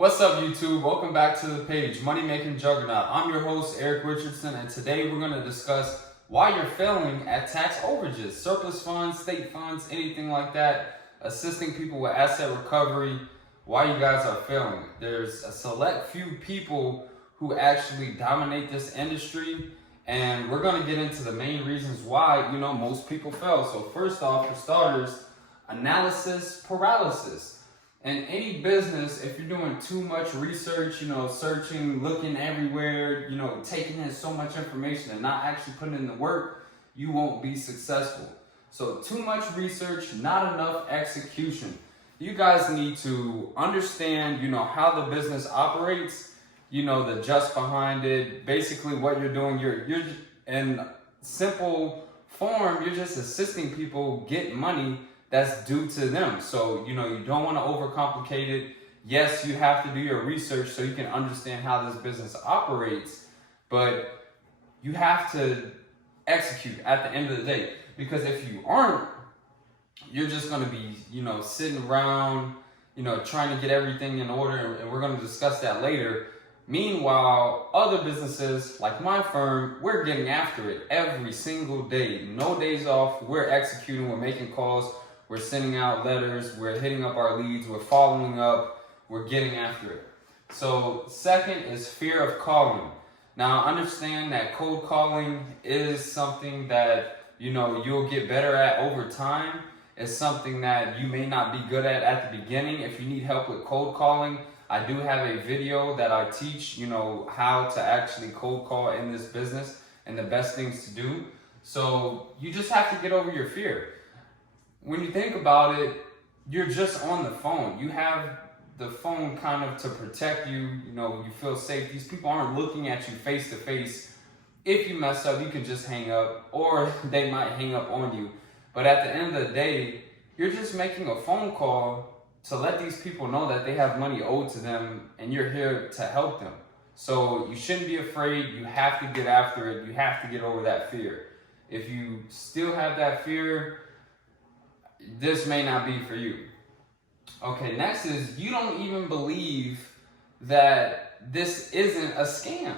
What's up, YouTube? Welcome back to the page, Money Making Juggernaut. I'm your host, Eric Richardson, and today we're going to discuss why you're failing at tax overages, surplus funds, state funds, anything like that, assisting people with asset recovery, why you guys are failing. There's a select few people who actually dominate this industry, and we're going to get into the main reasons why, most people fail. So first off, for starters, analysis paralysis. In any business, if you're doing too much research, searching, looking everywhere, taking in so much information and not actually putting in the work, you won't be successful. So too much research, not enough execution. You guys need to understand, how the business operates, the just behind it, basically what you're doing. You're in simple form, you're just assisting people get money that's due to them. So, you don't want to overcomplicate it. Yes, you have to do your research so you can understand how this business operates, but you have to execute at the end of the day. Because if you aren't, you're just going to be, sitting around, trying to get everything in order. And we're going to discuss that later. Meanwhile, other businesses like my firm, we're getting after it every single day. No days off. We're executing. We're making calls. We're sending out letters, we're hitting up our leads, we're following up, we're getting after it. So second is fear of calling. Now understand that cold calling is something that, you'll get better at over time. It's something that you may not be good at the beginning. If you need help with cold calling, I do have a video that I teach, how to actually cold call in this business and the best things to do. So you just have to get over your fear. When you think about it, you're just on the phone. You have the phone kind of to protect you. You feel safe. These people aren't looking at you face to face. If you mess up, you can just hang up, or they might hang up on you. But at the end of the day, you're just making a phone call to let these people know that they have money owed to them and you're here to help them. So you shouldn't be afraid. You have to get after it. You have to get over that fear. If you still have that fear, this may not be for you. Okay, next is you don't even believe that this isn't a scam.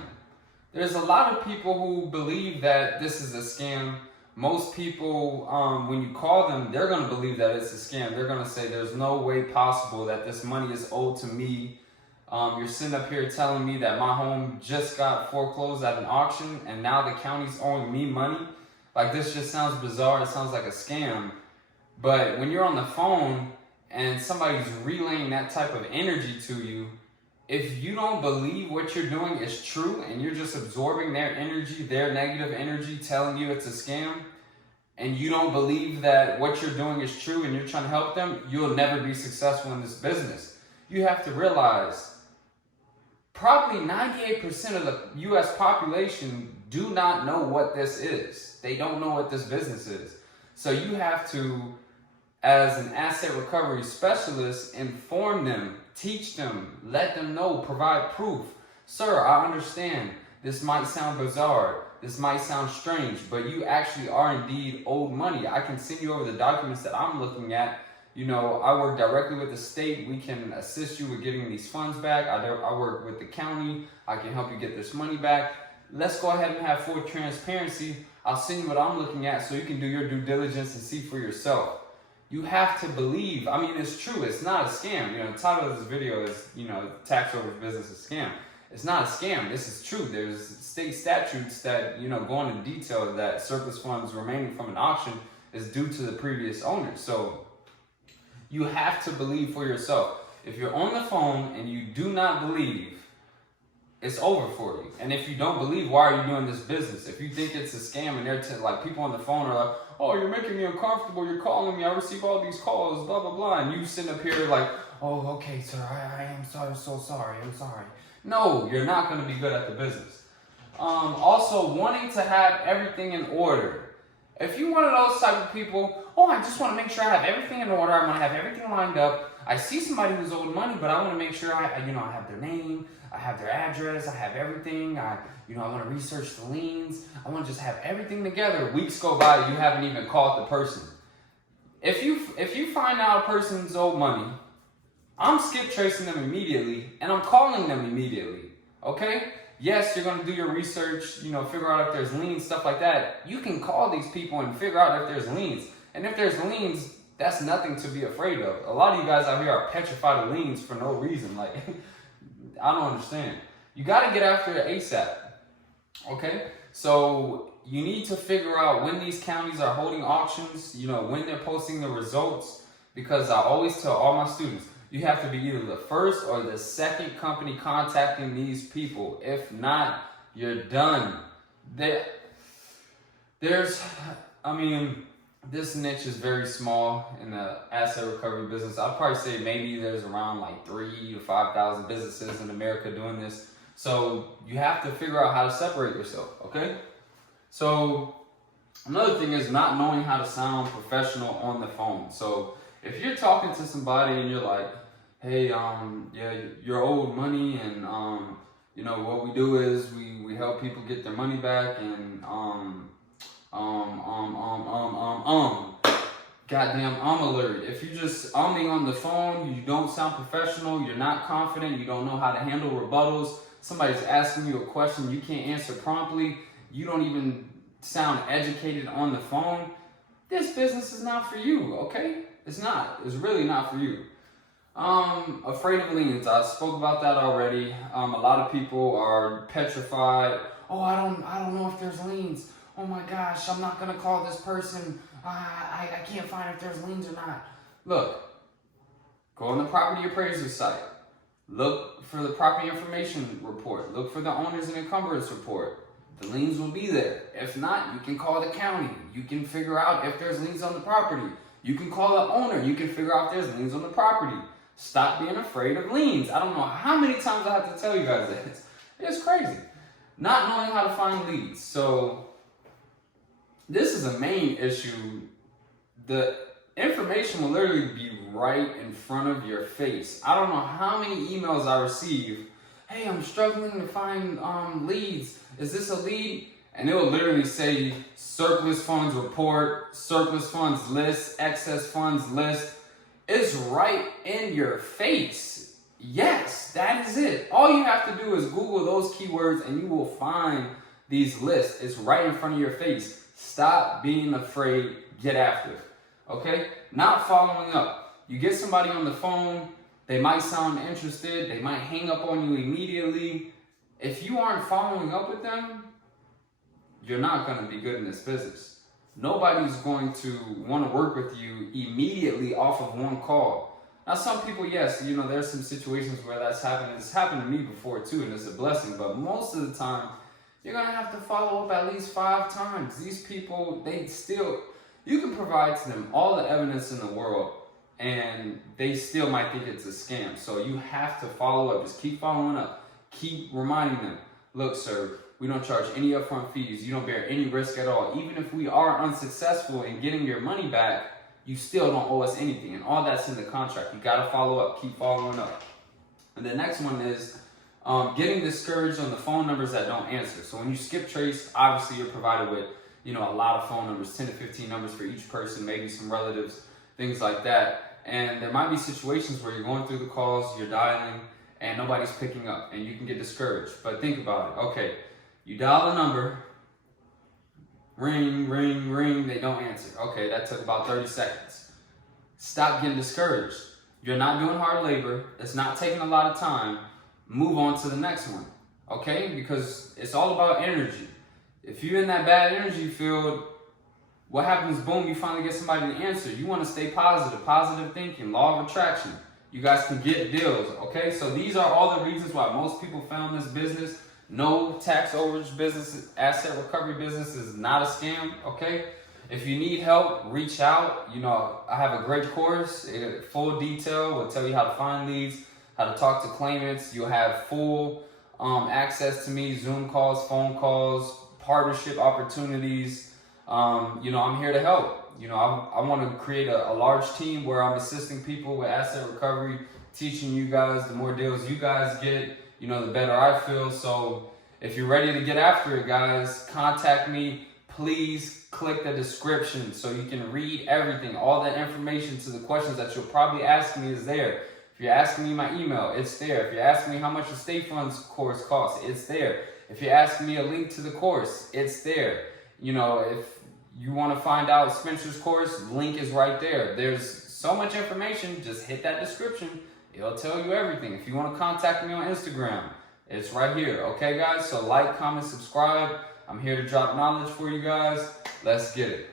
There's a lot of people who believe that this is a scam. Most people, when you call them, they're going to believe that it's a scam. They're going to say there's no way possible that this money is owed to me. You're sitting up here telling me that my home just got foreclosed at an auction and now the county's owing me money. Like, this just sounds bizarre. It sounds like a scam. But when you're on the phone and somebody's relaying that type of energy to you, if you don't believe what you're doing is true and you're just absorbing their energy, their negative energy telling you it's a scam, and you don't believe that what you're doing is true and you're trying to help them, you'll never be successful in this business. You have to realize probably 98% of the U.S. population do not know what this is. They don't know what this business is. So you have to, as an asset recovery specialist, inform them, teach them, let them know, provide proof. Sir, I understand this might sound bizarre, this might sound strange, but you actually are indeed owed money. I can send you over the documents that I'm looking at. I work directly with the state. We can assist you with getting these funds back. I work with the county. I can help you get this money back. Let's go ahead and have full transparency. I'll send you what I'm looking at so you can do your due diligence and see for yourself. You have to believe. I mean, it's true. It's not a scam. The title of this video is, tax over business is scam. It's not a scam. This is true. There's state statutes that, go into detail that surplus funds remaining from an auction is due to the previous owner. So you have to believe for yourself. If you're on the phone and you do not believe, it's over for you. And if you don't believe, why are you doing this business? If you think it's a scam and they're like, people on the phone are like, oh, you're making me uncomfortable, you're calling me, I receive all these calls, blah, blah, blah. And you sitting up here like, oh, okay, sir, I am so sorry, I'm sorry. No, you're not going to be good at the business. Also, wanting to have everything in order. If you're one of those type of people, oh, I just want to make sure I have everything in order, I want to have everything lined up. I see somebody who's owed money, but I want to make sure I have their name, I have their address, I have everything. I want to research the liens. I want to just have everything together. Weeks go by, you haven't even called the person. If you find out a person's owed money, I'm skip tracing them immediately and I'm calling them immediately. Okay? Yes, you're going to do your research, figure out if there's liens, stuff like that. You can call these people and figure out if there's liens. And if there's liens, that's nothing to be afraid of. A lot of you guys out here are petrified of liens for no reason. Like, I don't understand. You got to get after it ASAP. Okay? So you need to figure out when these counties are holding auctions, when they're posting the results, because I always tell all my students, you have to be either the first or the second company contacting these people. If not, you're done. This niche is very small in the asset recovery business. I'd probably say maybe there's around like 3,000 to 5,000 businesses in America doing this. So you have to figure out how to separate yourself, okay? So another thing is not knowing how to sound professional on the phone. So if you're talking to somebody and you're like, hey, you're owed money, and what we do is we help people get their money back, and goddamn alert. If you're just umming on the phone, you don't sound professional, you're not confident, you don't know how to handle rebuttals, somebody's asking you a question you can't answer promptly, you don't even sound educated on the phone, this business is not for you, okay? It's not. It's really not for you. Afraid of liens. I spoke about that already. A lot of people are petrified. Oh, I don't know if there's liens. Oh my gosh, I'm not gonna call this person. I can't find if there's liens or not. Look, go on the property appraiser site. Look for the property information report. Look for the owners and encumbrance report. The liens will be there. If not, you can call the county. You can figure out if there's liens on the property. You can call the owner. You can figure out if there's liens on the property. Stop being afraid of liens. I don't know how many times I have to tell you guys this. It's crazy. Not knowing how to find leads. So this is a main issue. The information will literally be right in front of your face. I don't know how many emails I receive. Hey, I'm struggling to find leads. Is this a lead? And it will literally say surplus funds report, surplus funds list, excess funds list. It's right in your face. Yes, that is it. All you have to do is Google those keywords and you will find these lists. It's right in front of your face. Stop being afraid. Get after it. Okay? Not following up. You get somebody on the phone, they might sound interested, they might hang up on you immediately. If you aren't following up with them, you're not going to be good in this business. Nobody's going to want to work with you immediately off of one call. Now, some people, yes, there's some situations where that's happened. It's happened to me before too, and it's a blessing. But most of the time, you're going to have to follow up at least 5 times. These people, you can provide to them all the evidence in the world, and they still might think it's a scam. So you have to follow up. Just keep following up. Keep reminding them, look, sir, we don't charge any upfront fees. You don't bear any risk at all. Even if we are unsuccessful in getting your money back, you still don't owe us anything. And all that's in the contract. You got to follow up. Keep following up. And the next one is getting discouraged on the phone numbers that don't answer. So when you skip trace, obviously you're provided with, a lot of phone numbers, 10 to 15 numbers for each person, maybe some relatives, things like that. And there might be situations where you're going through the calls, you're dialing, and nobody's picking up, and you can get discouraged. But think about it. Okay. You dial the number, ring, ring, ring, they don't answer. Okay, that took about 30 seconds. Stop getting discouraged. You're not doing hard labor. It's not taking a lot of time. Move on to the next one, okay? Because it's all about energy. If you're in that bad energy field, what happens, boom, you finally get somebody to answer. You want to stay positive, positive thinking, law of attraction. You guys can get deals, okay? So these are all the reasons why most people found this business. No tax overage business, asset recovery business is not a scam, okay? If you need help, reach out. I have a great course, full detail. Will tell you how to find leads, how to talk to claimants. You'll have full access to me, Zoom calls, phone calls, partnership opportunities. I'm here to help. I want to create a large team where I'm assisting people with asset recovery, teaching you guys. The more deals you guys get, the better I feel. So if you're ready to get after it, guys, contact me. Please click the description so you can read everything. All the information to the questions that you'll probably ask me is there. If you're asking me my email, it's there. If you're asking me how much the state funds course costs, it's there. If you're asking me a link to the course, it's there. You know, if you want to find out Spencer's course, link is right there. There's so much information, just hit that description. It'll tell you everything. If you want to contact me on Instagram, it's right here. Okay, guys? So like, comment, subscribe. I'm here to drop knowledge for you guys. Let's get it.